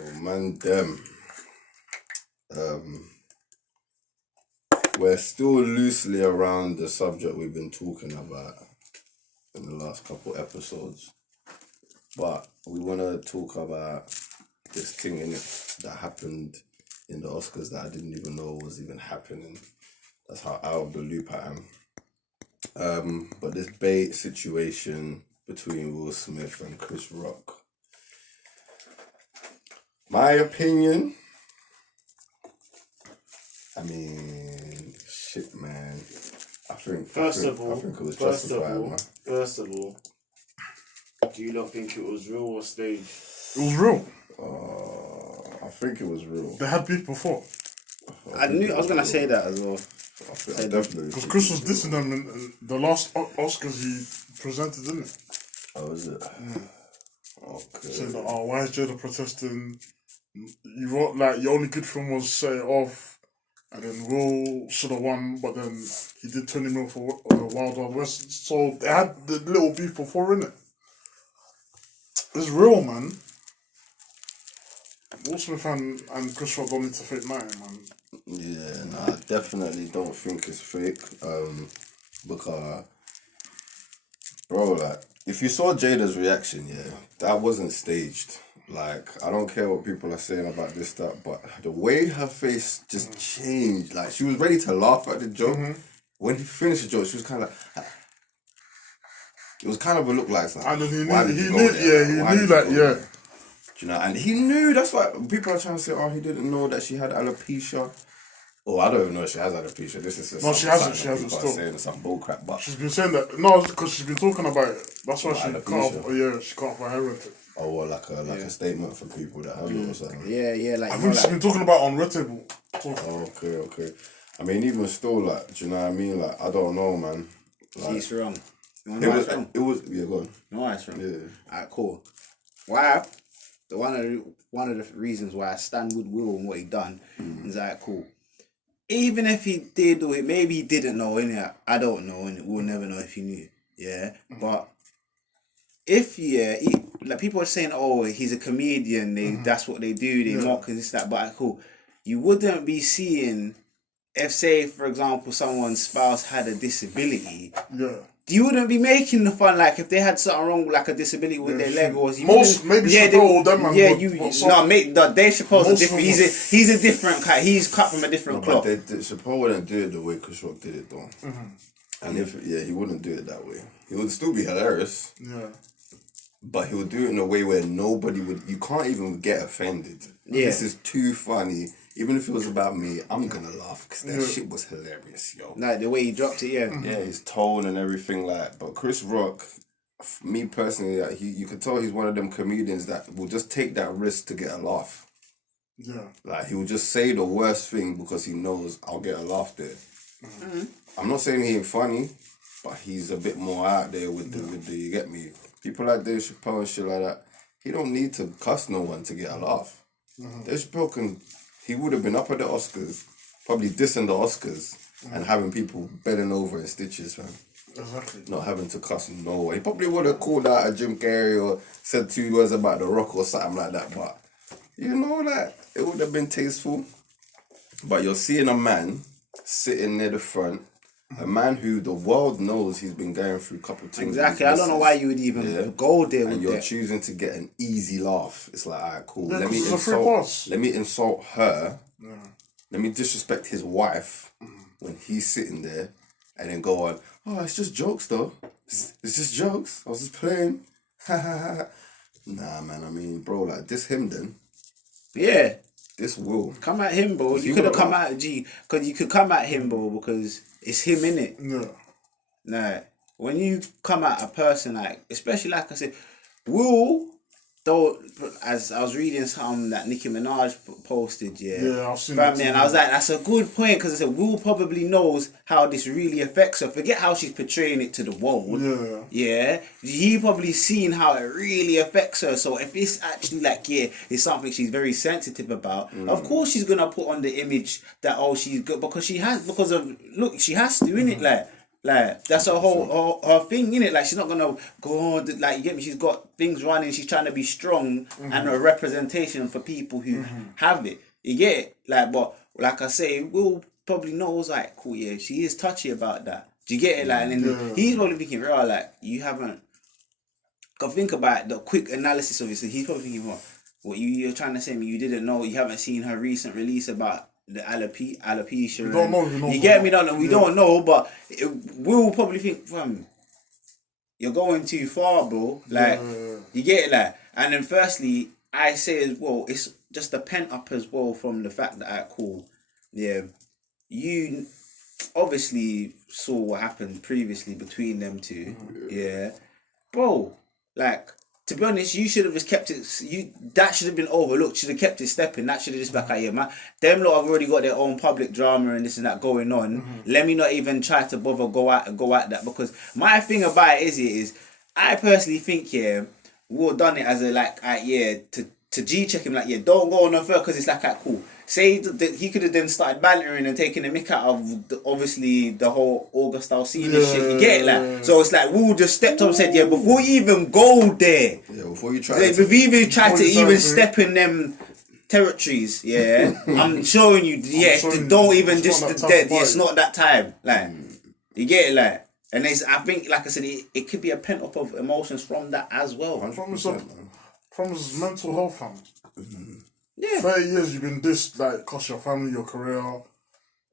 So man, we're still loosely around the subject we've been talking about in the last couple episodes, but we want to talk about this thing in it that happened in the Oscars that I didn't even know was even happening. That's how out of the loop I am. But this bait situation between Will Smith and Chris Rock. My opinion, I mean, shit, man. I think it was justified, man. First of all, do you not think it was real or staged? It was real. I think it was real. They had beef before. I was gonna say that as well. I definitely. Because Chris was dissing them in the last Oscars he presented, didn't it? Oh, is it? Okay. Saying that, why is Jada protesting? You wrote like your only good film was Set It Off, and then Will should have won, but then he did 20 mil for Wild Wild West. So they had the little beef before, innit? It's real, man. Will Smith and Chris Rock don't need to fake nothing, man. Yeah, I definitely don't think it's fake. Because, bro, like, if you saw Jada's reaction, yeah, that wasn't staged. Like, I don't care what people are saying about this, that, but the way her face just changed, like, she was ready to laugh at the joke. Mm-hmm. When he finished the joke, she was kind of like, it was kind of a look like something. And then he knew that. Do you know, and he knew, that's why people are trying to say, he didn't know that she had alopecia. Oh, I don't even know if she has alopecia. This is she hasn't still. Saying some bullcrap, but she's been saying that. No, because she's been talking about it. That's why she cut off. She cut off her hair. Oh, well, like a statement for people that have it or something. Yeah, like I think she's been talking about on Red Table. Okay. I mean, even still, like, do you know what I mean? Like, I don't know, man. Like, she's wrong. It was. Yeah, go on. No, it's wrong. Yeah. Alright, cool. Why? One of the reasons why I stand with Will and what he done is like, cool. Even if he did, or maybe he didn't know, innit? I don't know, and we'll never know if he knew. Yeah, but if like people are saying, he's a comedian. That's what they do. They mock and this that. But cool, you wouldn't be seeing if, say, for example, someone's spouse had a disability. Yeah. You wouldn't be making the fun like if they had something wrong, like a disability with their leg, or Dave Chappelle's a different. He's a different cut. He's cut from a different cloth. But Chappelle wouldn't do it the way Chris Rock did it, though. Mm-hmm. And he wouldn't do it that way. He would still be hilarious. Yeah. But he would do it in a way where nobody would. You can't even get offended. Yeah. This is too funny. Even if it was about me, I'm gonna laugh because that shit was hilarious, yo. Like the way he dropped it, yeah. Yeah, his tone and everything, like. But Chris Rock, me personally, like, you can tell he's one of them comedians that will just take that risk to get a laugh. Yeah. Like, he will just say the worst thing because he knows I'll get a laugh there. Mm-hmm. I'm not saying he ain't funny, but he's a bit more out there with the you get me? People like Dave Chappelle and shit like that, he don't need to cuss no one to get a laugh. Mm-hmm. Dave Chappelle he would have been up at the Oscars, probably dissing the Oscars and having people bedding over in stitches, man. Exactly. Not having to cuss no way. He probably would have called out a Jim Carrey or said 2 words about The Rock or something like that, but you know, like, it would have been tasteful. But you're seeing a man sitting near the front, a man who the world knows he's been going through a couple of things. Exactly. I don't know why you would even go there with and you're that. Choosing to get an easy laugh. It's like, alright, cool. Yeah, Let me insult her. Yeah. Let me disrespect his wife when he's sitting there, and then go on, it's just jokes though. It's just jokes. I was just playing. Nah, man. I mean, bro, like, this him then. Yeah. This Will. Come at him, bro. You could have come at because you could come at him, bro, because it's him, innit? Yeah. Nah. When you come at a person, like, especially like I said, Will, though, as I was reading something that Nicki Minaj posted, I've seen that. And I was like, that's a good point, because I said, Will probably knows how this really affects her. Forget how she's portraying it to the world. Yeah. He probably seen how it really affects her. So if it's actually like, it's something she's very sensitive about, of course she's going to put on the image that, she's good, because she has to, innit? Like, Like that's her whole her thing, innit? Like she's not gonna go like you get me. She's got things running. She's trying to be strong and a representation for people who have it. You get it? Like, but like I say, Will probably knows like, cool, yeah, she is touchy about that. Do you get it? Like, and then he's probably thinking, real, like you haven't. Cause think about the quick analysis of it. So he's probably thinking, what you're trying to say me? You didn't know? You haven't seen her recent release about the alopecia. We don't know. You get me? We don't know, but we'll probably think, you're going too far, bro. Like, you get it, like. And then firstly, I say as well, it's just the pent up as well from the fact that you obviously saw what happened previously between them two, bro. Like, to be honest, you should have just kept it. That should have been overlooked. Should have kept it stepping. That should have just been like, man, them lot have already got their own public drama and this and that going on. Let me not even try to bother go at that, because my thing about it is I personally think we've done it as a to G check him, don't go on no further, because it's cool. Say that he could have then started bantering and taking the mick out of obviously the whole August Alsina shit. You get it, so it's like Will just stepped up and said, before you even go there, before you try, to step in them territories, I'm showing you, don't even just it's not that time, like you get it, like. And I think, like I said, it could be a pent up of emotions from that as well. From his mental health, fam. 30 years you've been dissed, like, cost your family, your career.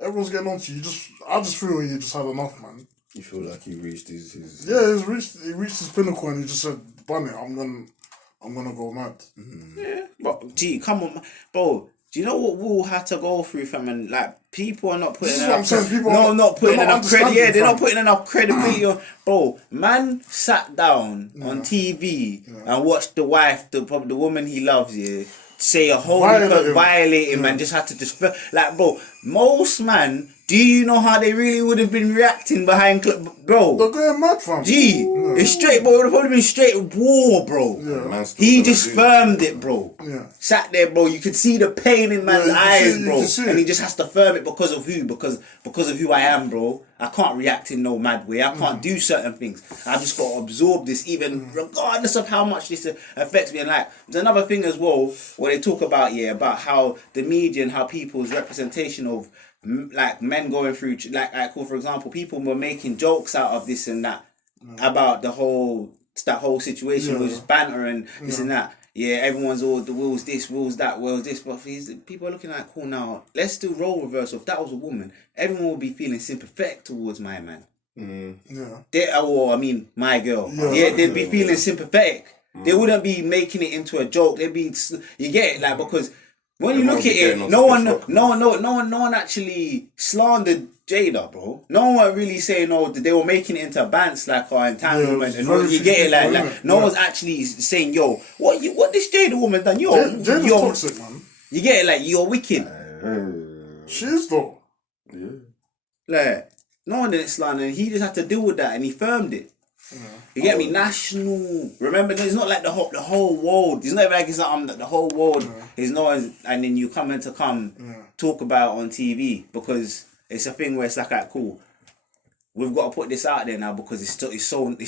Everyone's getting on to you. I just feel you just had enough, man. You feel like he reached his... Yeah, he reached his pinnacle and he just said, "Bunny, I'm gonna go mad." Yeah, but gee, come on, bro. Do you know what Will had to go through, fam? And like, people are not putting enough. Not putting enough credit. Yeah, they're not putting enough credibility on. Bro, man sat down on TV and watched the wife, the woman he loves, say a whole violate him and just had to like, bro, most man, do you know how they really would have been reacting behind bro? They're going mad, fam. It's straight, bro. It would have probably been straight war, bro. He just firmed it, bro. Sat there, bro. You could see the pain in man's eyes, bro. And he just has to firm it because of who? Because of who I am, bro. I can't react in no mad way. I can't do certain things. I just got to absorb this, even regardless of how much this affects me. And like, there's another thing as well where they talk about about how the media and how people's representation of like men going through for example, people were making jokes out of this and that about that whole situation with just banter and this and that. Everyone's all the Will's this, Will's that, Will's this, but people are looking like, cool, now let's do role reversal. If that was a woman, everyone would be feeling sympathetic towards my man. My girl. They'd be feeling sympathetic. They wouldn't be making it into a joke. They'd be, you get it, like, because when you look at it, no one actually slandered Jada, bro. No one really saying they were making it into a bants or entanglement and all. You get it, like no one's actually saying, what this Jada woman done? Jada's toxic, man. You get it, like, you're wicked. She is though. Yeah. Like, no one didn't slander, and he just had to deal with that, and he firmed it. You get me? National. Remember, it's not like the whole world. It's not even like it's not the whole world is knowing, and then you come talk about it on TV, because it's a thing where it's like, cool, we've got to put this out there now because it's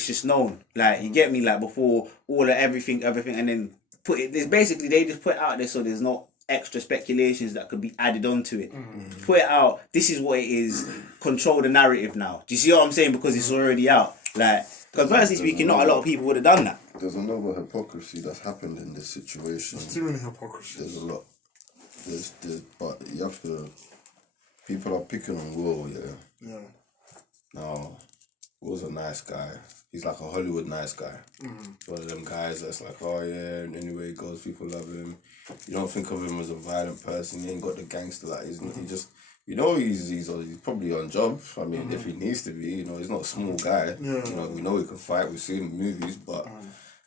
just known. Like, you get me? Like, before all of everything, and then put it. There's basically, they just put it out there so there's no extra speculations that could be added onto it. Put it out. This is what it is. Control the narrative now. Do you see what I'm saying? Because it's already out. Like, because personally speaking, not a lot of people would have done that. There's another hypocrisy that's happened in this situation. There's too many hypocrisies. There's a lot. But you have to. People are picking on Will, Yeah. Now, Will's a nice guy. He's like a Hollywood nice guy. One of them guys that's like, oh yeah, and anywhere he goes, people love him. You don't think of him as a violent person. He ain't got the gangster like he just. He's probably on job. I mean, if he needs to be, he's not a small guy. We know he can fight. We've seen him in movies, but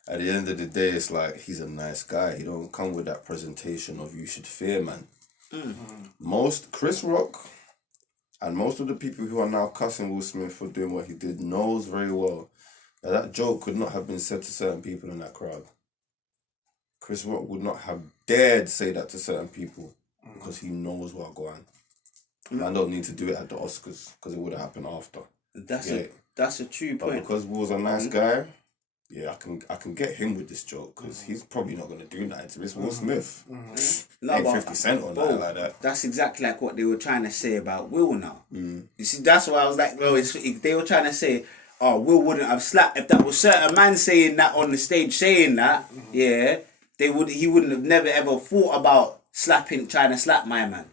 at the end of the day, it's like he's a nice guy. He don't come with that presentation of you should fear, man. Chris Rock and most of the people who are now cussing Will Smith for doing what he did knows very well that joke could not have been said to certain people in that crowd. Chris Rock would not have dared say that to certain people because he knows what's going on. I don't need to do it at the Oscars because it would have happened after. That's a true But point. because Will's a nice guy, yeah, I can get him with this joke because he's probably not gonna do that to this Will Smith. No, Ain't but 50 Cent on that like that. That's exactly like what they were trying to say about Will now. You see, that's why I was like, bro, they were trying to say, oh, Will wouldn't have slapped if that was certain man saying that on the stage saying that. Yeah, he wouldn't have never ever thought about trying to slap my man.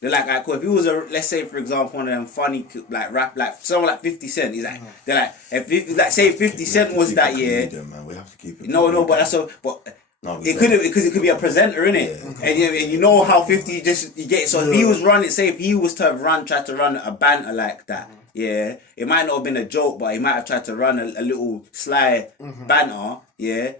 They're like, cool. If he was let's say for example, one of them funny like rap, like someone like 50 Cent, he's like, they're like, if like say 50 Cent was that year, man. We have to keep it. No, but that's so, but. No, it could have because it could be a presenter, innit? Yeah, and you know how 50 you get. So if he was running, say if he was to have tried to run a banter like that, yeah, it might not have been a joke, but he might have tried to run a little sly banter, yeah.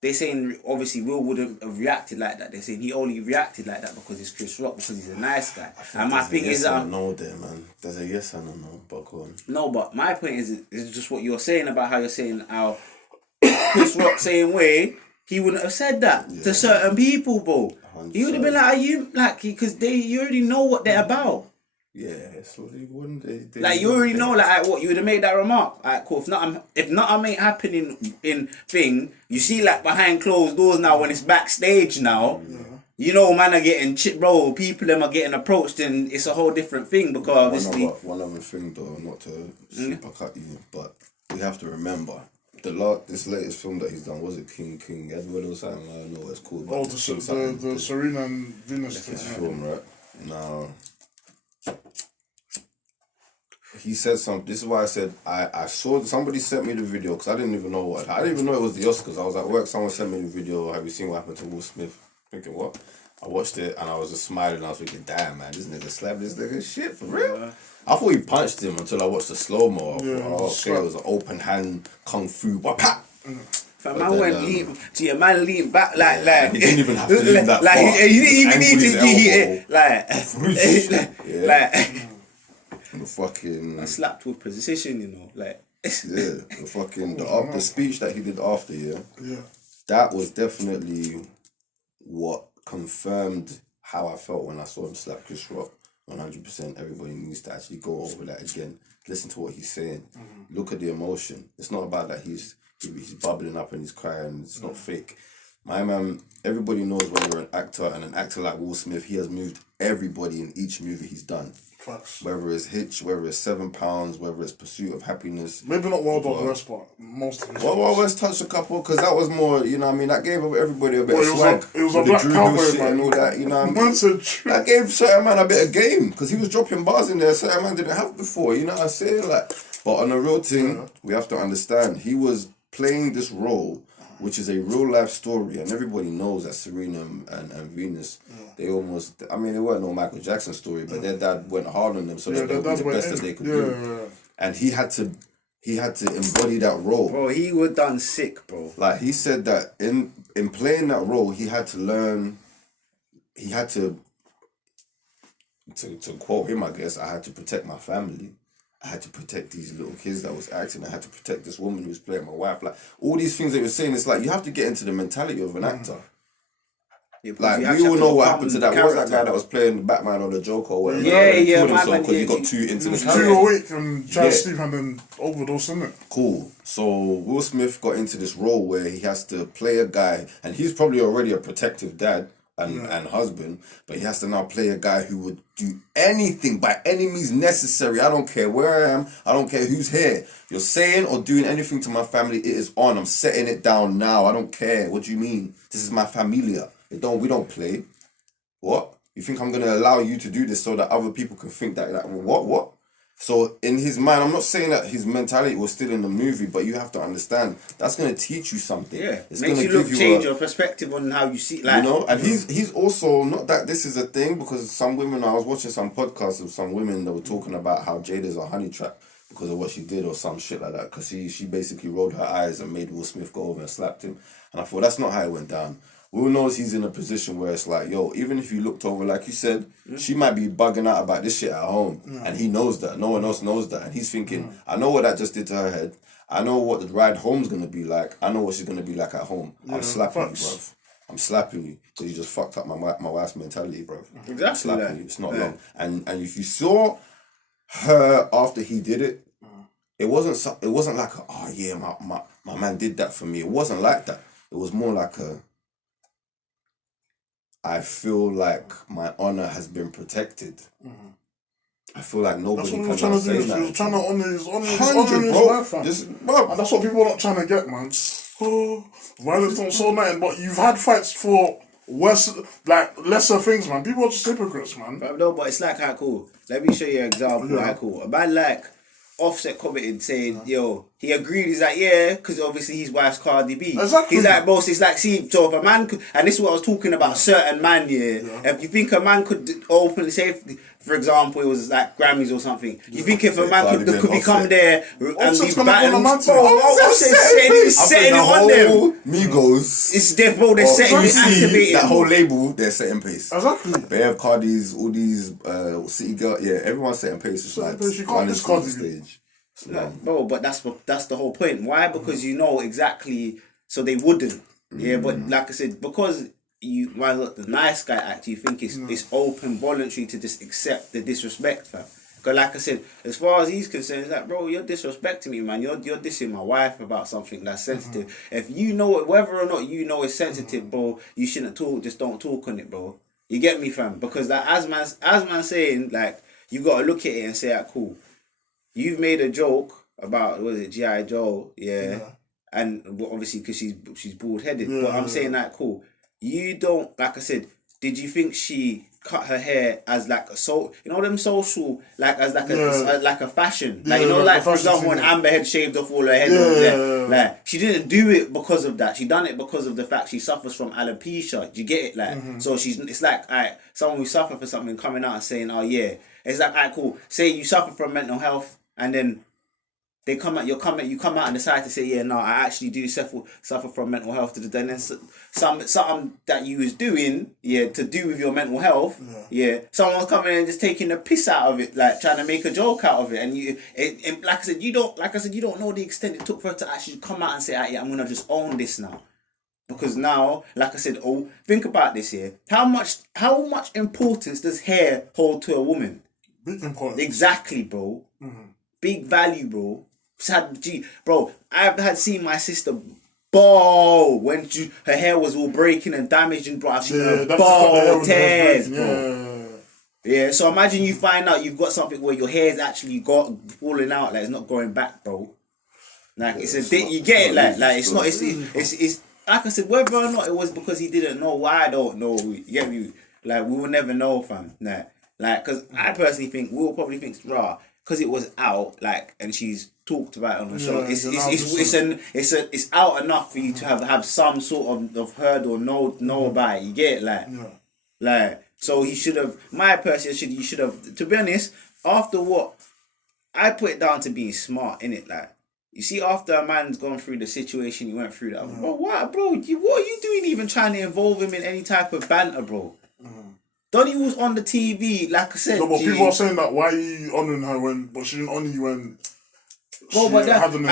They're saying obviously Will wouldn't have reacted like that. They're saying he only reacted like that because it's Chris Rock, because he's a nice guy. And my thing is no there, man. There's a yes and a no, but go on. No, but my point is just what you're saying about how you're saying how Chris Rock saying way. He wouldn't have said that to certain people, bro. 100%. He would have been like, "Are you like?" Because you already know what they're about. Yeah, so they wouldn't. They like you already know, like what you would have made that remark. Like, cool. If not, ain't happening in thing. You see, like behind closed doors now, when it's backstage now. You know, man are getting bro. People them are getting approached, and it's a whole different thing because obviously. One other thing though, not to super cut you, but we have to remember. This latest film that he's done, was it King Edward or something? I don't know what it's called. Oh, the Serena and Venus film, right? Now, he said something. This is why I said I saw somebody sent me the video because I didn't even know it was the Oscars. I was at work. Someone sent me the video. Have you seen what happened to Will Smith? Thinking what? I watched it and I was just smiling. I was thinking, damn man, this nigga slapped this nigga shit for real. I thought he punched him until I watched the slow mo. I thought, okay, it was an open hand kung fu. Pop. Man went lean back like he didn't even have to lean that like far. He didn't even need to the fucking. I slapped with precision, you know, like. The speech that he did after, that was definitely what confirmed how I felt when I saw him slap Chris Rock. 100%. Everybody needs to actually go over that again. Listen to what he's saying. Look at the emotion. It's not about that he's bubbling up and he's crying. It's not fake. My man, everybody knows when you're an actor, and an actor like Will Smith, he has moved everybody in each movie he's done. Facts. Whether it's Hitch, whether it's 7 Pounds, whether it's Pursuit of Happiness. Maybe not Wild Wild West, but most of it. Wild West touched a couple, because that was more, you know what I mean, that gave everybody a bit of swag. It was a black cowboy, man. And all that, you know what I mean? That gave certain man a bit of game, because he was dropping bars in there certain man didn't have before, you know what I'm saying? Like, but on a real thing, we have to understand, he was playing this role, which is a real life story, and everybody knows that Serena and Venus, they almost, I mean, it weren't no Michael Jackson story, but their dad went hard on them, so that they were the best that they could do. And he had to embody that role. Bro, he was done sick, bro. Like, he said that in playing that role, he had to learn, he had to quote him, I guess, I had to protect my family. I had to protect these little kids that was acting. I had to protect this woman who was playing my wife. Like, all these things that you're saying, it's like, you have to get into the mentality of an actor. Yeah, like, we all know what happened to that. What was that guy that was playing Batman or the Joker or whatever? He killed himself because he got too into the character. 2 awake and tried to sleep and then overdose, isn't it? Cool. So Will Smith got into this role where he has to play a guy, and he's probably already a protective dad and husband, but he has to now play a guy who would do anything by any means necessary. I don't care where I am. I don't care who's here. You're saying or doing anything to my family, it is on. I'm setting it down now. I don't care. What do you mean? This is my familia. We don't play. What? You think I'm gonna allow you to do this so that other people can think that what? So in his mind, I'm not saying that his mentality was still in the movie, but you have to understand that's gonna teach you something. Yeah, it's makes gonna you change your perspective on how you see, like, you know. And he's also, not that this is a thing, because some women, I was watching some podcasts of some women that were talking about how Jada's a honey trap because of what she did or some shit like that, because she basically rolled her eyes and made Will Smith go over and slapped him. And I thought, that's not how it went down. Will knows he's in a position where it's like, yo, even if you looked over, like you said, she might be bugging out about this shit at home. And he knows that. No one else knows that. And he's thinking, I know what that just did to her head. I know what the ride home's going to be like. I know what she's going to be like at home. I'm slapping you, bro. I'm slapping you because you just fucked up my wife's mentality, bro. Exactly. I'm slapping you. It's not long. And if you saw her after he did it, it wasn't like my man did that for me. It wasn't like that. It was more like I feel like my honor has been protected. Mm-hmm. I feel like nobody can trying to say do. that. He was trying to honor his 100, his bro. wife, fam. And that's what people are not trying to get, man. Oh, violence don't solve nothing, but you've had fights for worse, like lesser things, man. People are just hypocrites, man. No, but it's like, how cool. Let me show you an example. Yeah. How cool. A man like Offset commented saying, yo, he agreed. He's like, yeah, because obviously his wife's Cardi B. Exactly. He's like, boss, it's like, see, so if a man could, and this is what I was talking about, certain man, if you think a man could openly say, for example, it was like Grammys or something, you think if a man could become there and Offset's be gonna battled, go on a man bro, Offset's setting it on them. Migos. It's there, bro, they're setting it, activating. That whole label, they're setting pace. Exactly. They have Cardi's, all these City Girl, everyone's setting pace. It's like pace, you can't miss Cardi. stage. Like, bro, but that's the whole point. Why? Because you know exactly, so they wouldn't. Yeah, but like I said, because you, look, the nice guy act, you think it's open, voluntary to just accept the disrespect, fam. Because like I said, as far as he's concerned, it's like, bro, you're disrespecting me, man. You're dissing my wife about something that's sensitive. If you know it, whether or not you know it's sensitive, bro, you shouldn't talk. Just don't talk on it, bro. You get me, fam? Because like as man saying, like, you gotta look at it and say, cool. You've made a joke about, was it G.I. Joe, and obviously because she's bald headed. But I'm saying that cool. You don't, like I said, did you think she cut her hair as like them social, like as like a fashion, like like for example when Amber had shaved off all her head, like she didn't do it because of that. She done it because of the fact she suffers from alopecia. Do you get it? Like so it's like someone who suffer for something coming out and saying, oh yeah, it's like cool. Say you suffer from mental health. And then they you come out and decide to say, yeah, no, I actually do suffer from mental health. Then something that you was doing, to do with your mental health, someone's coming in and just taking the piss out of it, like trying to make a joke out of it. And like I said, you don't know the extent it took for her to actually come out and say, yeah, I'm gonna just own this now. Because now, like I said, think about this here. How much importance does hair hold to a woman? Big importance. Exactly, bro. Mm-hmm. Big value, bro. Bro, I've seen my sister bawl when her hair was all breaking and damaged, and bro, I've seen her bawl, tears, bro. Yeah, so imagine you find out you've got something where your hair's actually falling out, like it's not going back, bro. Like you get it, like it's not. It's like I said, whether or not it was because he didn't know, I don't know. You get me? Like we will never know, fam. Like, because I personally think we'll probably think, because it was out, like, and she's talked about it on the show. It's out enough for you to have some sort of heard or know about it. You get it, like, so he should have. My person you should have. To be honest, after what I put it down to being smart, innit, like. You see, after a man's gone through the situation you went through, that, bro, what are you doing even trying to involve him in any type of banter, bro? Donnie was on the TV, like I said. No, but people are saying that, why are you honouring her but she didn't honour you when she had an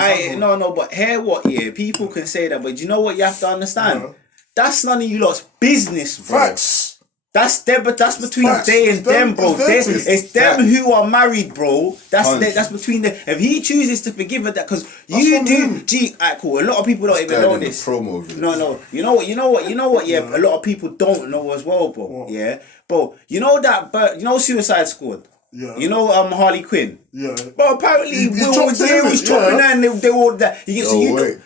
but hear what, people can say that, but do you know what you have to understand? Yeah. That's none of you lot's business, bro. Facts. That's between they and them, bro. It's them who are married, bro. That's between them. If he chooses to forgive her, that because you do. Cool. A lot of people don't even know this. Promo. No. You know what? Yeah, a lot of people don't know as well, bro. What? Yeah, bro. You know that? You know Suicide Squad. Yeah. You know Harley Quinn. Yeah. But apparently Will was chopping her and they all that.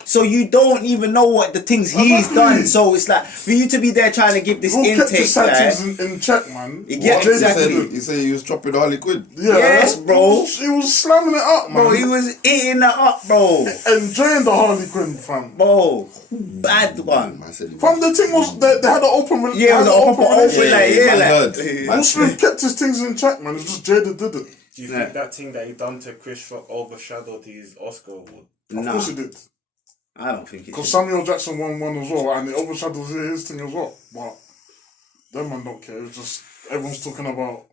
So you don't even know what the things he's done. So it's like for you to be there trying to give this intake, like, in check, man. Yeah, exactly. He said he was chopping Harley Quinn. Yeah. Yes, bro. He was slamming it up, man. Bro, he was eating it up, bro. Enjoying the Harley Quinn, fam. Bro, bad one. From the thing was they had an open relationship. Yeah, it was an open like. Will Smith kept his things in check, man. It's just Jada did it. Do you think that thing that he done to Chris Rock overshadowed his Oscar award? Of course it did. I don't think it because Samuel Jackson won one as well, and it overshadowed his thing as well. But them man don't care. It's just everyone's talking about.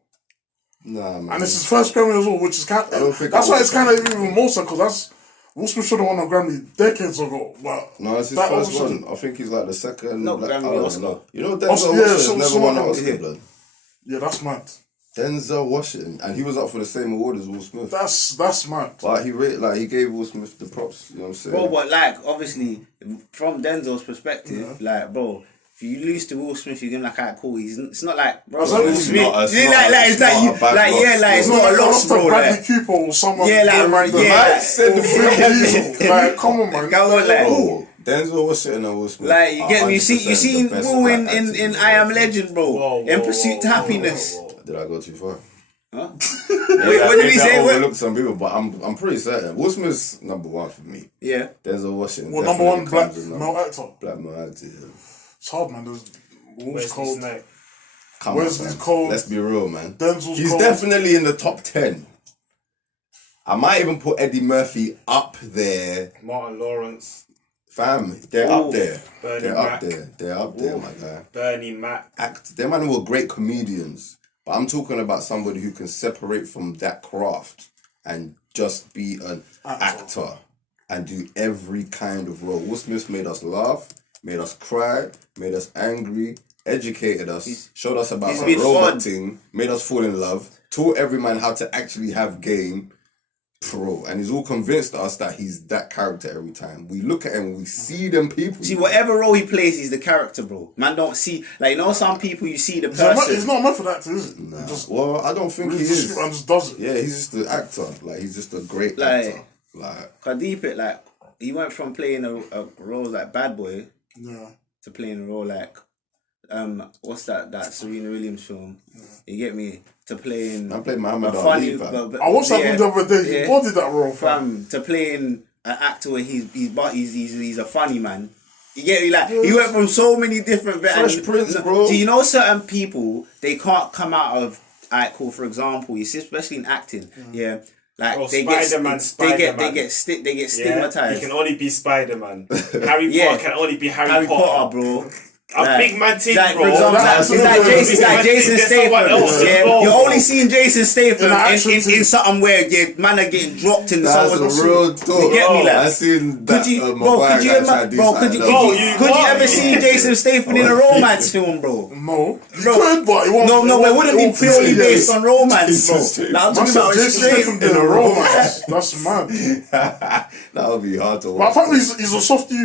Nah, man. And it's his first Grammy as well, which is kind. That's why it's kind of even more so because that's Will Smith should have won a Grammy decades ago. But no, it's his first one. I think he's like the second. No, Grammy Oscar. You know, Denzel Washington never won an Oscar, blood. Yeah, that's mad. Denzel Washington, and he was up for the same award as Will Smith. That's mad. But he gave Will Smith the props. You know what I'm saying? Bro, but like obviously from Denzel's perspective, like bro, if you lose to Will Smith, you're gonna like, alright, cool. It's not like bro. It's Will not- Smith, it's not a bad loss, it's bro. not a Like loss, bro. Bradley Like, Cooper or someone. Yeah, like, random. yeah. Man said the Vin Diesel. Like, come on, man. Go on, like, Bro, Denzel Washington and Will Smith. like you get me. You see the best Will in black actors in the I Am world. Legend, bro. In Pursuit to Happiness. Did I go too far? Huh? Wait, what did he say? What- Overlooked some people, but I'm pretty certain Will Smith's number one for me. Yeah. Denzel Washington. Well, number one definitely black comes in male actor. Black male actor. Yeah. It's hard, man. There's Wolves Where's cold. Snake? Come Wesley's on, man. cold. Let's be real, man. Denzel's He's cold. definitely in the top 10. I might even put Eddie Murphy up there. Martin Lawrence, Fam, they're Ooh. up there. Bernie They're Mac. up there. They're up there, my guy. Bernie Mac. Them man were great comedians. But I'm talking about somebody who can separate from that craft and just be an actor and do every kind of role. Will Smith made us laugh, made us cry, made us angry, educated us, showed us about he's the been robot fun. thing, made us fall in love, taught every man how to actually have game. Bro, and he's all convinced us that he's that character every time. We look at him, we see them people. See, whatever role he plays, he's the character, bro. Man, don't see like some people you see the He's person. not a method actor, is it? Nah. He just Well, I don't think he reads the is. script and just does it. Yeah, he's just an actor. Like, he's just a great Like- actor. Like, Cause deep it like he went from playing a role like Bad Boy Yeah. to playing a role like what's that Serena Williams film? You get me? To playing I played Muhammad a Ali, funny. fam. but- I watched that yeah, film the other day. He yeah. bodied that role, fam. to playing an actor where he's a funny man. You get me? Like he went from so many different. Fresh Prince, bro. Do you know certain people they can't come out of? Alright, cool. For example, you see, especially in acting, yeah. Like Oh, they get Spider-Man, they get Yeah, stigmatized. he can only be Spider-Man. Harry Yeah. Potter can only be Harry, Harry Potter. Potter, bro. A Like- big man team, Like, bro. for example, That's it's like absolutely Jason There's someone Statham. else Yeah, involved, you're bro. only seeing Jason Statham In an action in scene. something where man are getting dropped in that's someone's a real talk. You get me, like? I seen that. Could you, bro? Maguire Could you, guy try to do bro? something Could you, else. could you ever what? see Jason Statham in a romance film, bro? No. You Bro. could, but it won't. No, it wouldn't be purely based on romance, bro. Jesus. Now I'm Man talking said about Jason straight. Statham did a romance. That's mad. That would be hard to But watch. apparently he's a softie.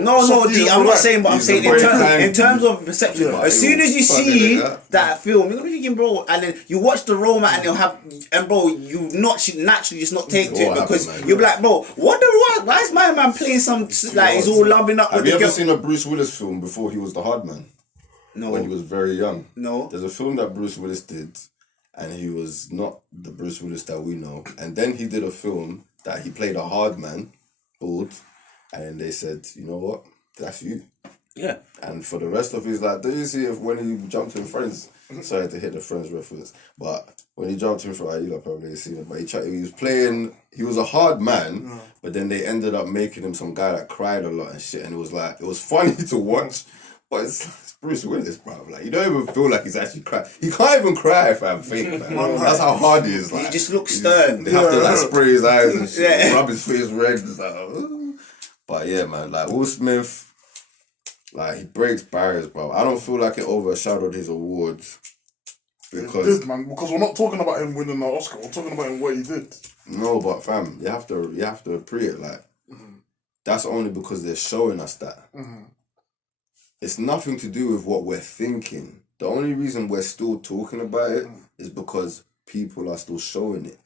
No, G, I'm not saying, but I'm He's saying a great guy. in terms of perception. Yeah. As soon as you Fucking see like that film, you're gonna be thinking, bro, and then you watch the romance and they'll have, and bro, you not should naturally just not take to it What because happened, man? you'll be like, bro, why is my man playing some like he's all lumping up Have with you the ever girl? seen a Bruce Willis film before he was the hard man? When he No, was very young. no. There's a film that Bruce Willis did, and he was not the Bruce Willis that we know. And then he did a film that he played a hard man, bald, and then they said, you know what, that's you. Yeah. And for the rest of his life, do you see if when he jumped in Friends? Sorry to hit the Friends reference, but when he jumped in Friends, you lot probably seen it. But he was playing. He was a hard man, but then they ended up making him some guy that cried a lot and shit. And it was like it was funny to watch, but it's Bruce Willis, bro. Like you don't even feel like he's actually crying. He can't even cry if I'm fake, man. That's how hard he is. Like He just looks stern. They have to like spray his eyes and shit, Yeah. rub his face red. It's like, "Ooh." But yeah, man, like Will Smith, like he breaks barriers, bro. I don't feel like it overshadowed his awards It because did, man. Because we're not talking about him winning the Oscar. We're talking about him what he did. no, but fam, you have to pre it like that's only because they're showing us that. It's nothing to do with what we're thinking. The only reason we're still talking about it is because people are still showing it.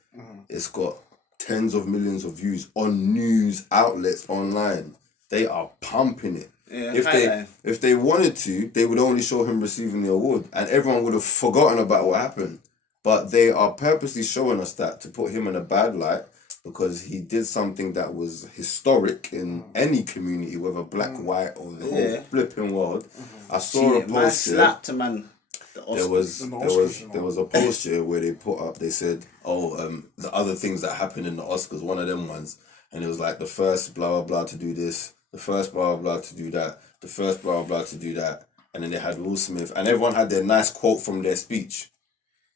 It's got tens of millions of views on news outlets online. They are pumping it. Yeah, If they wanted to, they would only show him receiving the award, and everyone would have forgotten about what happened. But they are purposely showing us that to put him in a bad light because he did something that was historic in any community, whether black, white, or the whole flipping world. I saw a Man post here. slapped a man. The Oscar. There was a post here where they put up. They said, the other things that happened in the Oscars, one of them ones, and it was like the first blah blah blah to do this, the first blah blah blah to do that, the first blah blah blah to do that, and then they had Will Smith, and everyone had their nice quote from their speech.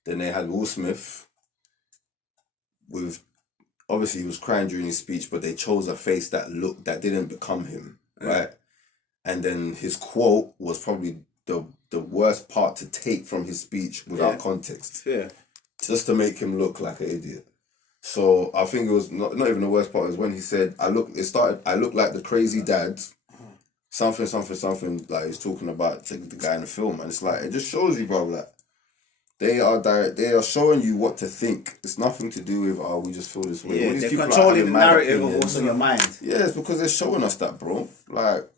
Then they had Will Smith with, obviously he was crying during his speech, but they chose a face that didn't become him, right? And then his quote was probably the worst part to take from his speech without context. Yeah. Just to make him look like an idiot. So I think it was not even the worst part, is when he said, I look like the crazy dad. Something, like he's talking about the guy in the film. And it's like, it just shows you, bro, like, they are showing you what to think. It's nothing to do with, we just feel this way. Yeah, they're controlling the narrative of what's on your mind. Yeah, it's because they're showing us that, bro. Like,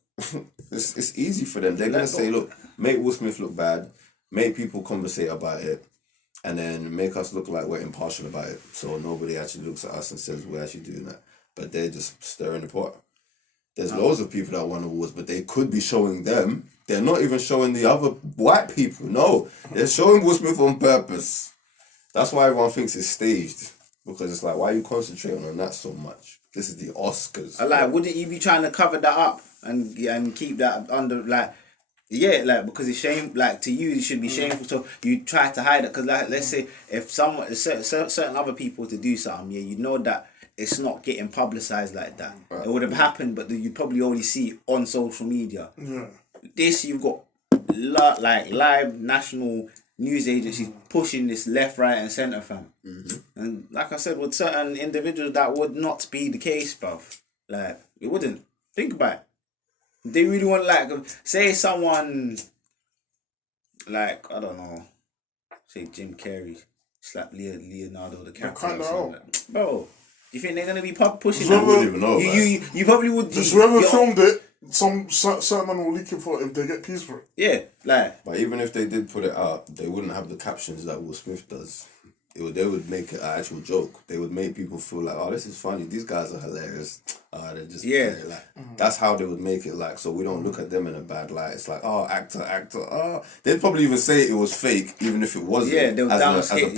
it's easy for them. They're going to say, look, make Will Smith look bad, make people conversate about it, and then make us look like we're impartial about it. So nobody actually looks at us and says we're actually doing that. But they're just stirring the pot. There's loads of people that won awards, but they could be showing them. They're not even showing the other white people. No, they're showing Will Smith on purpose. That's why everyone thinks it's staged. Because it's like, why are you concentrating on that so much? This is the Oscars. Wouldn't you be trying to cover that up and keep that under, because it's shame, to you, it should be shameful. So you try to hide it. Because, let's say, if certain other people to do something, you know that it's not getting publicized like that. Right. It would have happened, but you'd probably only see it on social media. Yeah. This, you've got live national news agencies pushing this left, right, and centre, fam. Mm-hmm. And like I said, with certain individuals, that would not be the case, bruv. Like, it wouldn't. Think about it. They really want, say someone, I don't know, say Jim Carrey slapped Leonardo DiCaprio. Bro, you think they're gonna be pushing that? I wouldn't even know. You probably would. Just whoever filmed it, some certain man will leak it for if they get peace for it. Yeah, But even if they did put it out, they wouldn't have the captions that Will Smith does. They would make it an actual joke. They would make people feel like, oh, this is funny. These guys are hilarious. They're just that's how they would make it so we don't look at them in a bad light. It's like, oh, actor. Oh, they'd probably even say it was fake, even if it wasn't. Yeah, they'll downscale.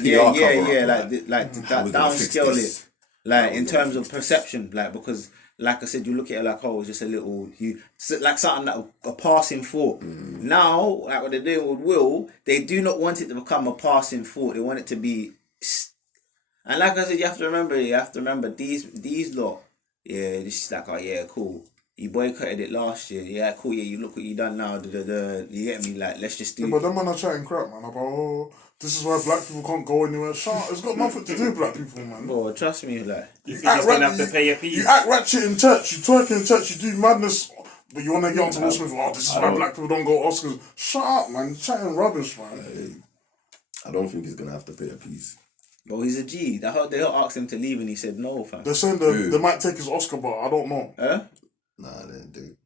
Downscale it. In terms of perception, because, like I said, you look at it it's just a little, something that a passing thought. Now, what they're doing with Will, they do not want it to become a passing thought. They want it to be, and like I said, you have to remember these lot. Yeah, this is cool. You boycotted it last year. Yeah, cool. Yeah, you look what you done now. You get me? Let's just do. Yeah, but them man are chatting crap, man. About this is why black people can't go anywhere. It's got nothing to do with black people, man. Bro, trust me, you think he's gonna have to pay your fees? You act ratchet in church. You twerk in church. You do madness. But you want to get onto Will Smith. This is why black people don't go Oscars. Shut up, man. You're chatting rubbish, man. I don't think he's gonna have to pay a piece. Bro, he's a G. They asked him to leave and he said no, fam. They're saying they might take his Oscar, but I don't know. Nah, they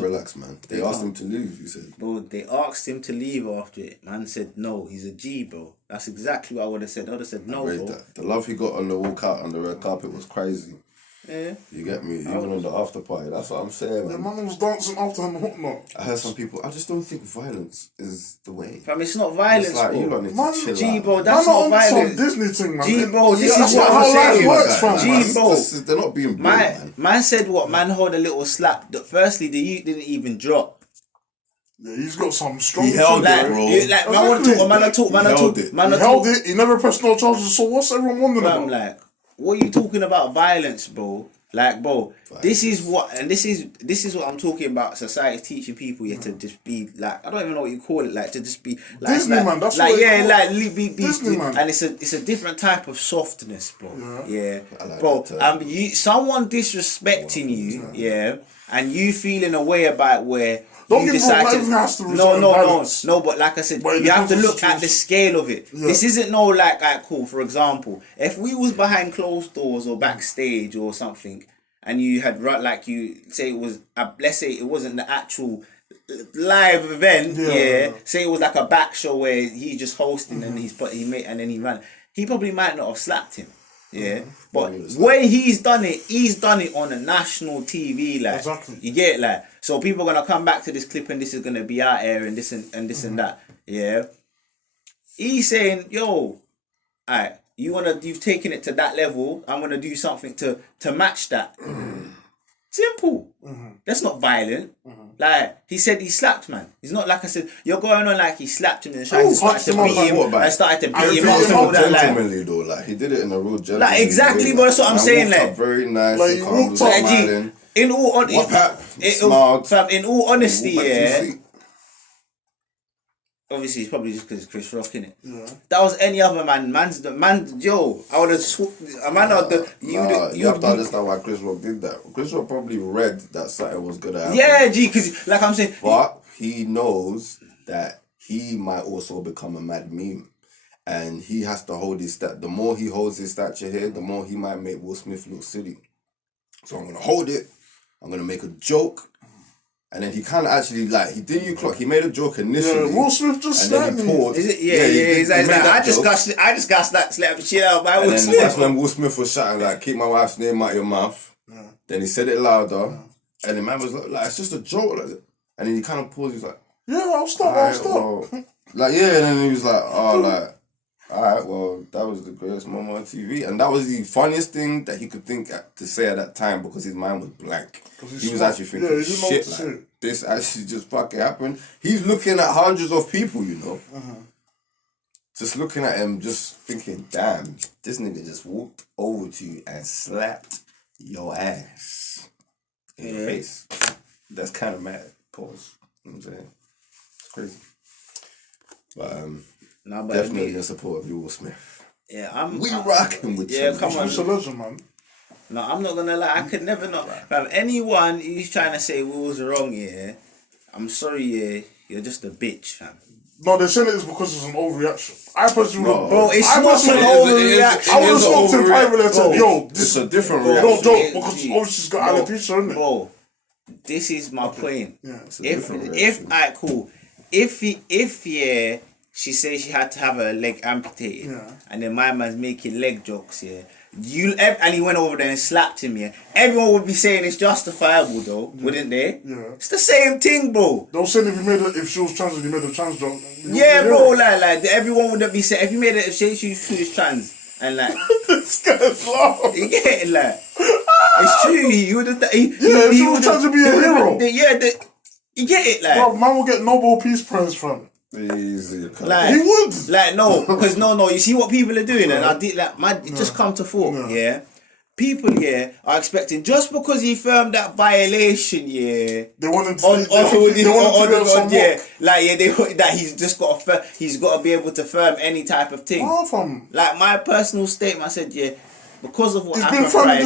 relax, man. They asked him to leave, you said. Bro, they asked him to leave after it. Man said no, he's a G, bro. That's exactly what I would have said. I would have said no, bro. The love he got on the walkout on the red carpet was crazy. Yeah. You get me? Even on the after party. That's what I'm saying, man. The man was dancing after him and whatnot. I heard some people, I just don't think violence is the way. Fam, it's not violence, it's like, bro. You don't need to chill G, out, bro, man. that's not violence. Some Disney thing, man. G, bro, this that's is what how I'm life saying. works, fam. G, bro. They're not being brave, man. Man said what? Man hold a little slap. Firstly, the youth didn't even drop. Yeah, he's got some strong. He held it, bro. Man want to talk. Man held it. He never pressed no charges. So what's everyone wondering about? What are you talking about? Violence, bro. Bro, this is what what I'm talking about. Society teaching people to just be I don't even know what you call it. To just be Disney, man. That's what Disney, man. And it's a different type of softness, bro. Yeah, like bro. Someone disrespecting you, and you feeling a way about where. Don't get me wrong, no, but like I said, you have to look at the scale of it. Yeah. This isn't cool. For example, if we was behind closed doors or backstage or something, and you had you say it was let's say it wasn't the actual live event, say it was like a back show where he's just hosting and and then he ran. He probably might not have slapped him. Yeah, but when he's done it on a national TV, exactly. You get it, so people are gonna come back to this clip and this is gonna be out here and this and that. Yeah, he's saying, yo, alright, you've taken it to that level. I'm gonna do something to match that. Simple. That's not violent. He said he slapped, man. He's not I said, you're going on he slapped him and started to beat him. I started to beat him up. Gentlemanly though, he did it in a real gentleman. Exactly, but that's what I'm saying. Very nice. He walked up, smiling. In all honesty, Obviously, it's probably just because it's Chris Rock, innit? Yeah. That was any other man. Yo, I would have a man out the. You have to understand why Chris Rock did that. Chris Rock probably read that something was gonna happen. Yeah, G, because like I'm saying. But he knows that he might also become a mad meme. And he has to hold his the more he holds his stature here, the more he might make Will Smith look silly. So I'm gonna hold it, I'm gonna make a joke. And then he kind of actually, like, he made a joke initially. Yeah, Will Smith just and then he paused. Is it? Yeah, he's like, I just got slapped shit out by Will Smith. That's when Will Smith was shouting, like, keep my wife's name out your mouth. Yeah. Then he said it louder. Yeah. And the man was like, it's just a joke. Like, and then he kind of paused, he's like, yeah, I'll stop. Well, like, yeah, and then he was like, oh, like, alright, well, that was the greatest moment on TV. And that was the funniest thing that he could think to say at that time because his mind was blank. He was actually thinking, shit, like, this actually just fucking happened. He's looking at hundreds of people, you know. Just looking at him, just thinking, damn, this nigga just walked over to you and slapped your ass in your face. That's kind of mad. Pause. You know what I'm saying? It's crazy. But, but definitely in support of Will Smith. Yeah, I'm rocking with you. Yeah, come on. He's a legend, man. No, I'm not gonna lie. I could never not. Fam, anyone who's trying to say Will's wrong, yeah, I'm sorry, yeah, you're just a bitch, fam. No, they're saying it is because it's an overreaction. I personally would. Bro, it's not an overreaction. I would have spoken to him privately and said, yo, this is a different reaction. reaction. Don't joke, because obviously she's got alopecia, isn't it? Bro, this is my point. Yeah, Alright, cool. If she says she had to have her leg amputated, and then my man's making leg jokes, yeah. And he went over there and slapped him, yeah. Everyone would be saying it's justifiable, though, wouldn't they? Yeah. It's the same thing, bro. They were saying if she was trans and you made a trans joke. Yeah, bro, like everyone would be saying if you made it if she was trans and like this guy's loud. You get it, like it's true. He would have. If she was trying to be a hero. You get it, like. Bro, man will get Nobel Peace Prize from. Easy, like, he would. Like no, because no. You see what people are doing, and I did like just come to thought. Yeah, people are expecting just because he firmed that violation. Yeah, they wanted to. That he's got to be able to firm any type of thing. Like my personal statement, I said because of what happened prior to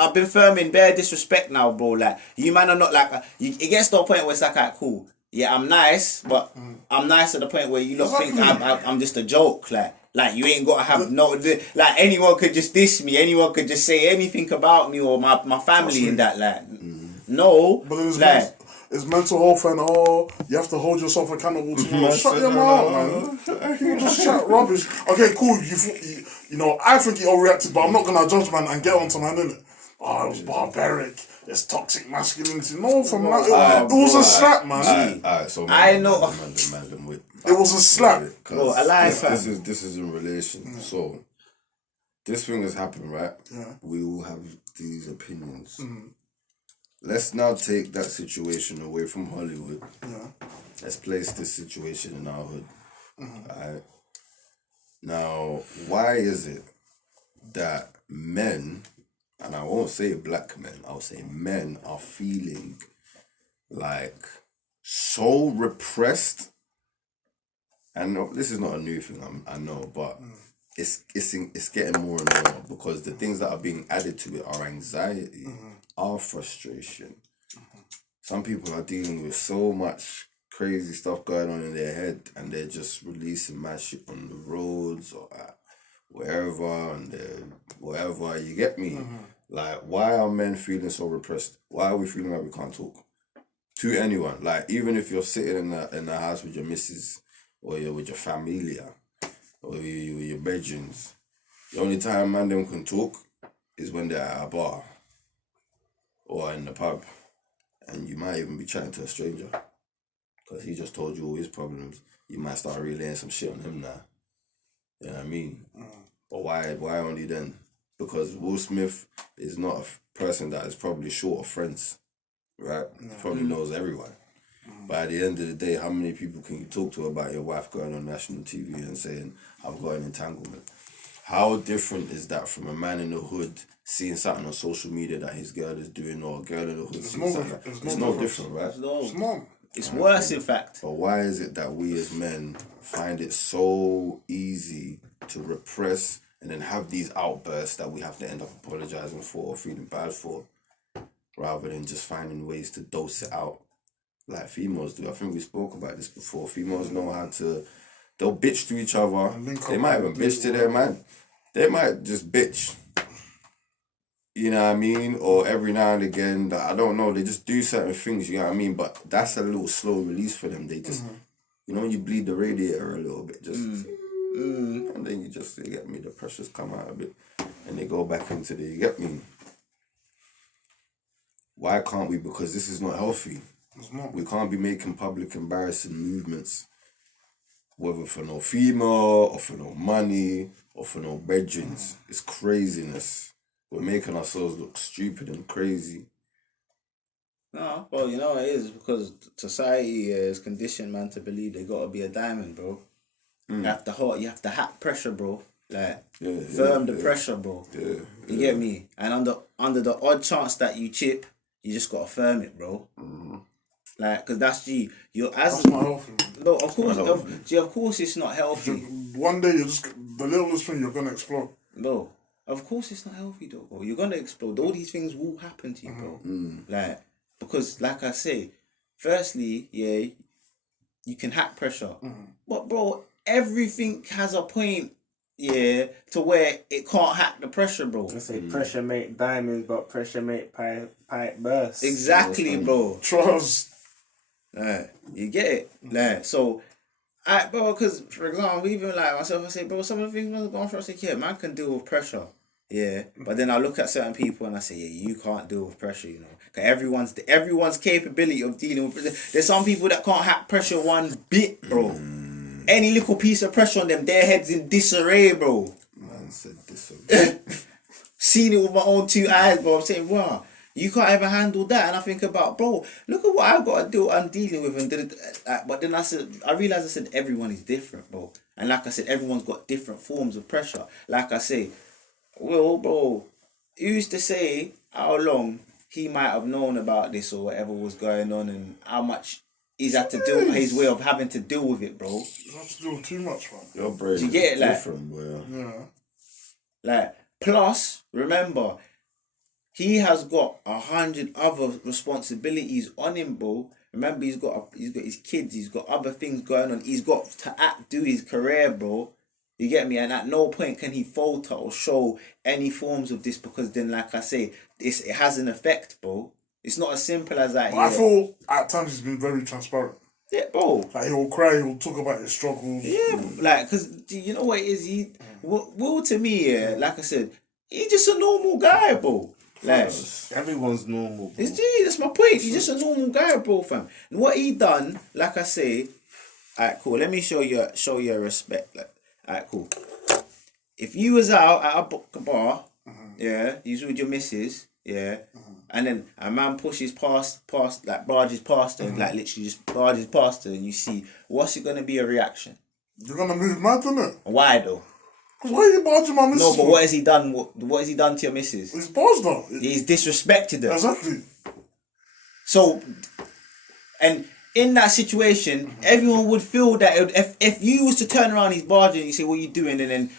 I've been firming bare disrespect now, bro. Like you man are not like it gets to a point where it's like, alright, cool. Yeah, I'm nice, but I'm nice to the point where you lot think I'm just a joke. Like you ain't got to have like anyone could just diss me. Anyone could just say anything about me or my family and that. Like no, but it's mental health and you have to hold yourself accountable to shut your mouth, man. You just chat rubbish. Okay, cool. You know, I think he overreacted, but I'm not gonna judge man and get onto man, innit? Oh, it was barbaric. It's toxic masculinity. No, it was a slap, man. So I know. It was a slap. Bro, a lie, this is in relation. So this thing has happened, right? Yeah. We all have these opinions. Let's now take that situation away from Hollywood. Yeah. Let's place this situation in our hood. Alright. Now, why is it that men, and I won't say black men, I'll say men are feeling like so repressed? And this is not a new thing, I know, but it's getting more and more because the things that are being added to it are anxiety, are frustration. Some people are dealing with so much crazy stuff going on in their head and they're just releasing mad shit on the roads or wherever and wherever, you get me? Like, why are men feeling so repressed? Why are we feeling like we can't talk to anyone? Like, even if you're sitting in the house with your missus or you're with your familia or you with your bedrooms, the only time man them can talk is when they're at a bar or in the pub, and you might even be chatting to a stranger because he just told you all his problems. You might start relaying some shit on him now. You know what I mean? But why only then? Because Will Smith is not a person that is probably short of friends, right? He probably knows everyone. But at the end of the day, how many people can you talk to about your wife going on national TV and saying, I've got an entanglement? How different is that from a man in the hood seeing something on social media that his girl is doing or a girl in the hood seeing something? It's no different, right? It's not. It's worse, in fact. But why is it that we as men find it so easy to repress and then have these outbursts that we have to end up apologizing for or feeling bad for, rather than just finding ways to dose it out like females do? I think we spoke about this before. Females know how to, they'll bitch to each other. They might even bitch to their man. They might just bitch. You know what I mean? Or every now and again, I don't know, they just do certain things, you know what I mean? But that's a little slow release for them. They just, you know, when you bleed the radiator a little bit, just, and then you get me, the pressures come out a bit, and they go back into you get me? Why can't we? Because this is not healthy. It's not. We can't be making public embarrassing movements, whether for no female, or for no money, or for no bedrooms. It's craziness. We're making ourselves look stupid and crazy. No, well, you know what it is, because society is conditioned, man, to believe they gotta be a diamond, bro. You have to hack pressure, bro. Like, firm the pressure, bro. You get me? And under the odd chance that you chip, you just gotta firm it, bro. Like, cause that's That's not healthy. No, of course it's not healthy. One day the littlest thing, you're gonna explode. No, of course it's not healthy though, bro. You're gonna explode. All these things will happen to you, bro. Like, because like I say, firstly, yeah, you can hack pressure. But bro, everything has a point, yeah, to where it can't hack the pressure, bro. I say pressure make diamonds, but pressure make pipe burst. Exactly, bro. Trust. You get it? Like, so, bro, because, for example, even like myself, I say, bro, some of the things I'm going through, I say, yeah, man can deal with pressure. Yeah. But then I look at certain people and I say, yeah, you can't deal with pressure, you know. Because everyone's capability of dealing with pressure. There's some people that can't hack pressure one bit, bro. Any little piece of pressure on them, their head's in disarray, bro. Man said disarray. Seen it with my own two eyes, bro. I'm saying, wow, you can't ever handle that. And I think about, bro, look at what I've got to do, I'm dealing with. But then I realised everyone is different, bro. And like I said, everyone's got different forms of pressure. Like I say, well, bro, who's to say how long he might have known about this or whatever was going on and how much he's had to deal with his way of having to deal with it, bro. You have to do too much, man. Your brain Do you get it, like, different, bro. Yeah. Like, plus, remember, he has got 100 other responsibilities on him, bro. Remember, he's got his kids, he's got other things going on. He's got to do his career, bro. You get me? And at no point can he falter or show any forms of this, because then, like I say, it has an effect, bro. It's not as simple as that. But I feel at times he's been very transparent. Yeah, bro. Like, he'll cry, he'll talk about his struggles. Yeah, like, because you know what it is? Will, to me, yeah, like I said, he's just a normal guy, bro. Like, Everyone's normal, bro. that's my point. He's just a normal guy, bro, fam. And what he done, like I say, alright, cool. Let me show you respect. Like, alright, cool. If you was out at a bar, yeah, you was with your missus, yeah, and then a man pushes past, like barges past her, like literally just barges past her, and you see, what's it gonna be a reaction? You're gonna move mad, innit? Why though? Because why are you barging my missus? No, but for? what has he done? What has he done to your missus? He's barged her. He's disrespected her. Exactly. So, and in that situation, everyone would feel that if you was to turn around his barge and you say, "What are you doing?" and then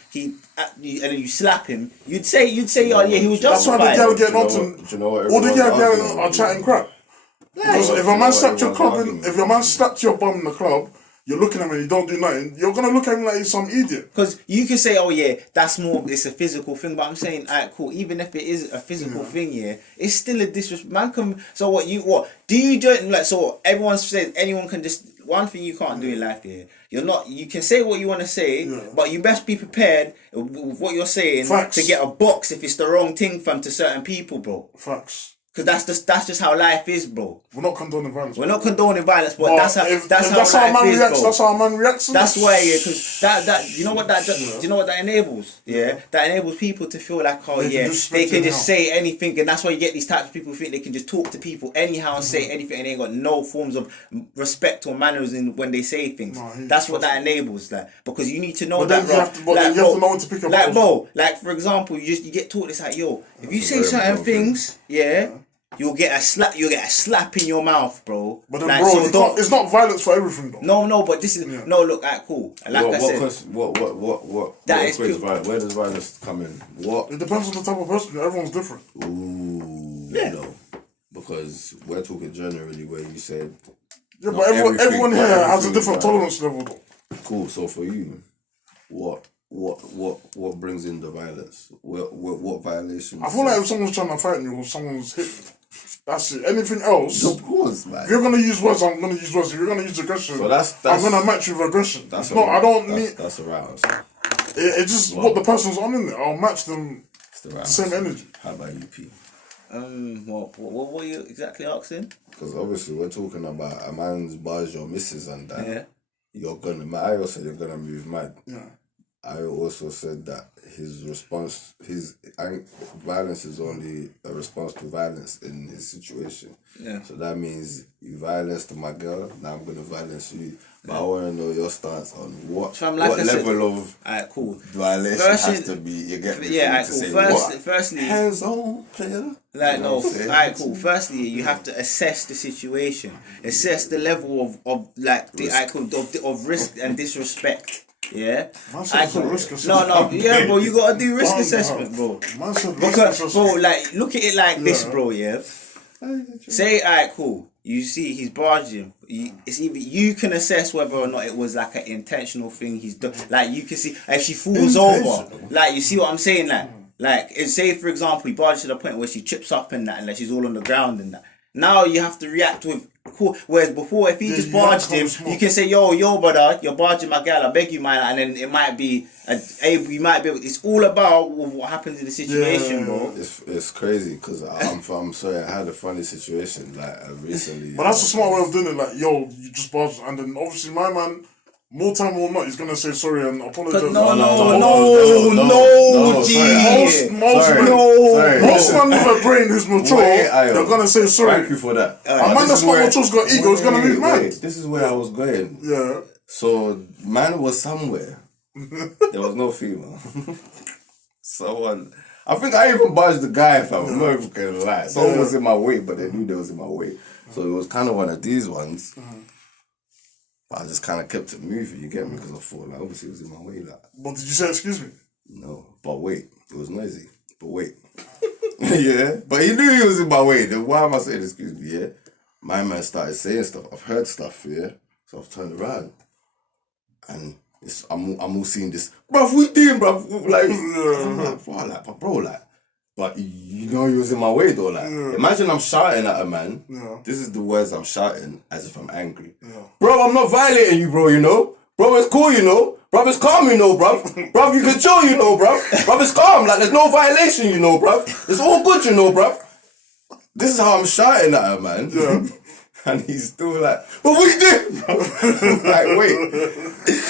you slap him, you'd say, "Oh yeah, he was That's why justified." the girl getting on to. Do you know what All the everyone's girls arguing are chatting crap. Because if a man slapped your club, if your man slapped your bum in the club, you're looking at him and you don't do nothing. You're gonna look at him like he's some idiot. Because you can say, "Oh yeah, that's more. It's a physical thing," but I'm saying, alright, cool. Even if it is a physical thing, yeah, it's still a disrespect. Man, so what do you join? Like, so everyone says anyone can just. One thing you can't do in life, yeah, you can say what you want to say, but you best be prepared with what you're saying to get a box if it's the wrong thing, fam, to certain people, bro. Facts. Because that's just how life is, bro. We're not condoning violence. We're not condoning violence, but that's how life is, bro. That's how a man reacts. That's why, yeah, because that you know what that do you know what that enables? Yeah, that enables people to feel like, oh yeah, they can just say anything, and that's why you get these types of people who think they can just talk to people anyhow and say anything, and they ain't got no forms of respect or manners in when they say things. That's what that enables, like, because you need to know that, bro. You have to know when to pick up. Like, bro, like for example, you get taught this, like, yo, if you say certain things, yeah. you'll get a slap in your mouth, bro. But then, like, bro, so it's not violence for everything, though. No, but this is no. Look, cool. Like I said, That is violence. Where does violence come in? What? It depends on the type of person. Everyone's different. Ooh, Yeah. no, because we're talking generally where you said. Yeah, but everyone here has a different violence. tolerance level, though. Cool. So for you, what brings in the violence? What violations? I feel like if someone's trying to fight you or someone's hitting you, that's it. Anything else, of course, man. if you're gonna use words, I'm gonna use words. If you're gonna use aggression, So that's I'm gonna match you with aggression. That's I don't need. That's a rouse. It's just what the person's on in it. I'll match them. It's the the rouse. same energy. How about you, P? what were you exactly asking? Because obviously we're talking about a man's bars your misses and that. Yeah. You're gonna. I also said you're gonna move mad. Yeah. I also said that his violence is only a response to violence in his situation. Yeah. So that means you violenced my girl, now I'm gonna violence you. But I wanna know your stance on what level of cool. violation has to be. You get me? Yeah, to cool. say Firstly, hands on, player. like no, cool. Firstly, you have to assess the situation, assess the level of like the of risk and disrespect. Yeah, risk assessment. No, yeah, bro, you gotta do risk assessment, bro. Man said risk Because, assessment. bro, like, look at it like this, bro. Yeah, say, alright, cool. You see, he's barging. It's either you can assess whether or not it was like an intentional thing he's done. Like you can see if she falls over. Like you see what I'm saying, like say for example, he barges to the point where she trips up and that, and like she's all on the ground and that. Now you have to react with cool. Whereas before, if he just barged him, you can say, yo, brother, you're barging my girl. I beg you, man. And then it might be, you might be. It's all about what happens in the situation, bro. It's crazy because I'm sorry. I had a funny situation like recently. But that's a smart way of doing it. Like, yo, you just barged, and then obviously my man, more time or not, he's gonna say sorry and apologize. No, G. Most man with a brain who's mature, they're gonna say sorry. Thank you for that. A man that's not mature's got ego, is gonna move mad. This is where I was going. Yeah. So man was somewhere. There was no female. Someone. I think I even barged the guy, if I'm not even gonna lie. Someone was in my way, but they knew they was in my way. So it was kind of one of these ones. But I just kind of kept it moving, you get me? Because I thought, like, obviously it was in my way, like. But did you say excuse me? No, but wait, it was noisy. But wait. Yeah, but he knew he was in my way. Then why am I saying excuse me, yeah? My man started saying stuff. I've heard stuff, yeah? So I've turned around. And I'm all seeing this, bruv, what you doing, bruv? Like, I'm like, bro, but you know he was in my way though, like. Imagine I'm shouting at a man. Yeah. This is the words I'm shouting as if I'm angry. Yeah. Bro, I'm not violating you, bro, you know? Bro, it's cool, you know? Bro, it's calm, you know, bro. Bro, you can chill, you know, bro. Bro, it's calm, like there's no violation, you know, bro. It's all good, you know, bro. This is how I'm shouting at her, man. Yeah. And he's still like, but what you doing, bro? Like, wait.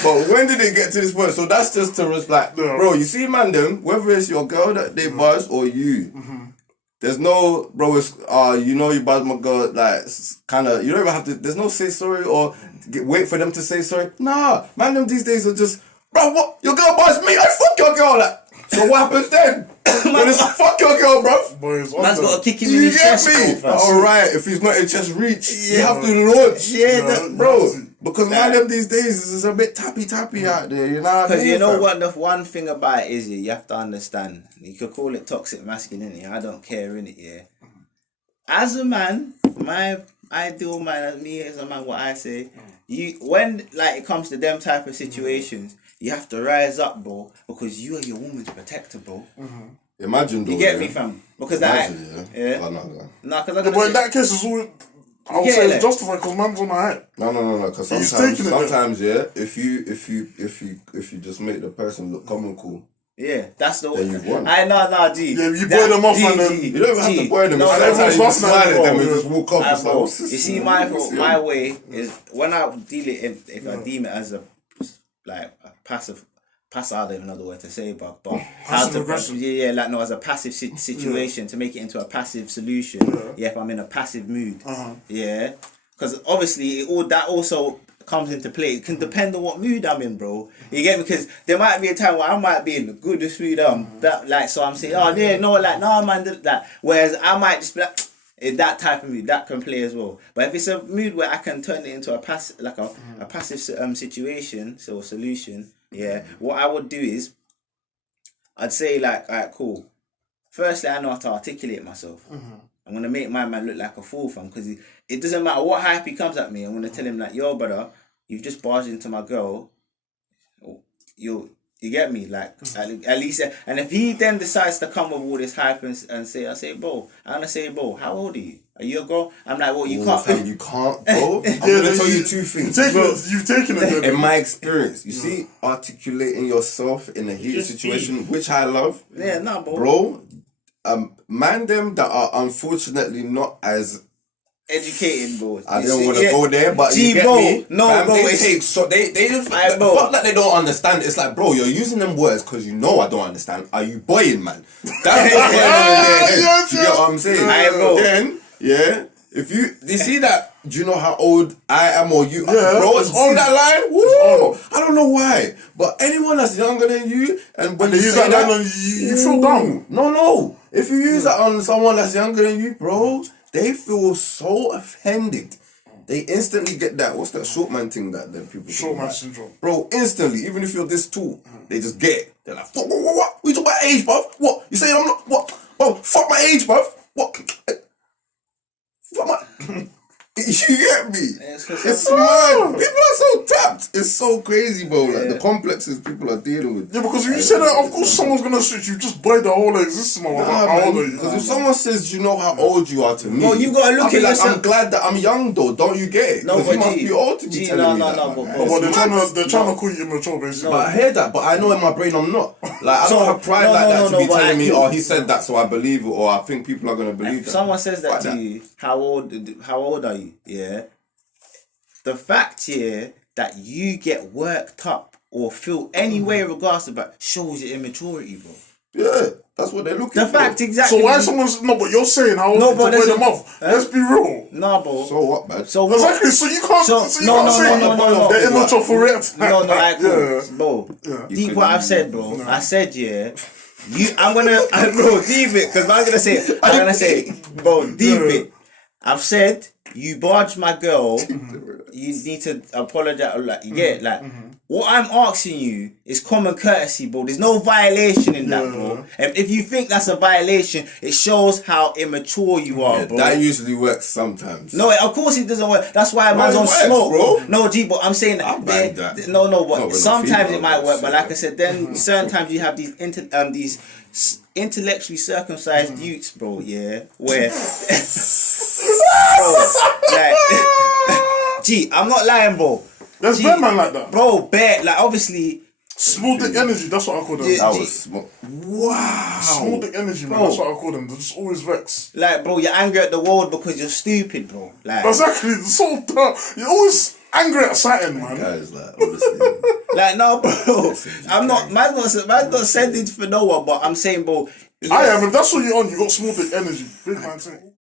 But when did it get to this point? So that's just to us, like, bro, you see, man, them, whether it's your girl that they buzz or you, there's no, bro, it's, you know, you buzz my girl, like, kind of, you don't even have to, there's no say sorry or wait for them to say sorry. Nah, man, them these days are just, bro, what? Your girl buzzed me, I fuck your girl, like. So what happens then? When it's fuck your girl, bruv. Man's got to kick him in You his get chest. me? Alright, if he's not in chest reach, you have to launch. Yeah, bro. Because man, them these days is a bit tappy out there, you know. Because you know what? The one thing about it is, you have to understand. You could call it toxic masculinity. I don't care, innit? Yeah. As a man, my ideal man, as me as a man, what I say, when like it comes to them type of situations, you have to rise up, bro, because you are your woman's protector, bro. Imagine, though, you get me, fam? Because imagine, yeah. No, because but in that case, it's all. I would say it's justified because man's on the hype. No. Because sometimes, yeah, if you just make the person look comical. Yeah, that's the then you've won. G. Yeah, you boy them off and then you don't even have to boy them. No, sometimes you just smile at them and just walk off. It's like, what's this? You see, my way is when I deal it if I deem it as a passive. I don't even know the word to say, but how to like no, as a passive situation to make it into a passive solution. Yeah, if I'm in a passive mood, yeah, because obviously that also comes into play. It can depend on what mood I'm in, bro. You get me? Because there might be a time where I might be in the goodest mood. So I'm saying, oh yeah, no, like no man, that. Whereas I might just be like, In that type of mood, that can play as well. But if it's a mood where I can turn it into a passive situation, so a solution, what I would do is, I'd say like, alright, cool. Firstly, I know how to articulate myself. I'm gonna make my man look like a fool, fam, because it doesn't matter what hype he comes at me. I'm gonna tell him like, yo, brother, you've just barged into my girl. You get me? Like, at least, and if he then decides to come with all this hype and say, I'm gonna say, bro, how old are you? Are you a girl? I'm like, well, you can't. Fam, you can't, bro. I'm gonna tell you two things. You've taken it. In my experience, you see, articulating yourself in a heated situation, which I love. Yeah, nah, bro. Bro, man, them that are unfortunately not as educated, bro. I don't want to go there, but you get me. No, fam, bro, they fuck that they don't understand. It's like, bro, you're using them words because you know I don't understand. Are you boying, man? That's what's going on in their head. You get what I'm saying? Then, if you see that, do you know how old I am or you are, bro? On that line, woo! I don't know why, but anyone that's younger than you, and when you use that line, you feel down. No. If you use that on someone that's younger than you, bro, they feel so offended. They instantly get that. What's that short man thing that people short man syndrome, bro? Instantly, even if you're this tall, they just get it. They're like, what? We talk about age, bruv? What? You say I'm not? What? Oh, fuck my age, bruv? What? Fuck my. You get me? It's mad. People are so tapped. It's so crazy, bro. Like the complexes people are dealing with. Yeah, because if you say that, of course someone's gonna switch. You just buy the whole existence. How old are you? Because if someone says, you know how old you are to me, you gotta look at yourself. I'm glad that I'm young though. Don't you get it? No, but you must be old to be telling me that. But they're trying to call you immature, basically. But I hear that, but I know in my brain I'm not. Like I don't have pride like that to be telling me, oh, he said that, so I believe it, or I think people are gonna believe that. Someone says that to you, how old are you? Yeah. The fact here that you get worked up or feel any way regards to that shows your immaturity, bro. Yeah, that's what they're looking for. The fact exactly. So why someone's but you're saying how old to wear them off? Let's be real. Nah, bro. So what, man? So exactly. So you can't. No. They're immature for it. No, bro. Deep what I've said, bro. I said I'm gonna bro deep it because I'm gonna say bro deep it. I've said you barged my girl. You need to apologize. What I'm asking you is common courtesy, bro. There's no violation in that, bro. And if you think that's a violation, it shows how immature you are, bro. That usually works sometimes. No, of course it doesn't work. That's why man's on smoke, bro. No, G, but I'm saying that. No, but sometimes it might work. But like I said, then certain times you have these intellectually circumcised youths, bro. Yeah, where. Bro, like, G, I'm not lying, bro. There's bear man like that. Bro, bear, like obviously. Small dick energy, that's what I call them. That was small. Wow. Small dick energy, man, that's what I call them. They're just always vexed. Like, bro, you're angry at the world because you're stupid, bro. Like, exactly, you're always angry at something, man. Guys, like, honestly. Like, no, bro. I'm not, man's not sending for no one, but I'm saying, bro. I am, if that's what you're on, you got small dick energy. Big man thing.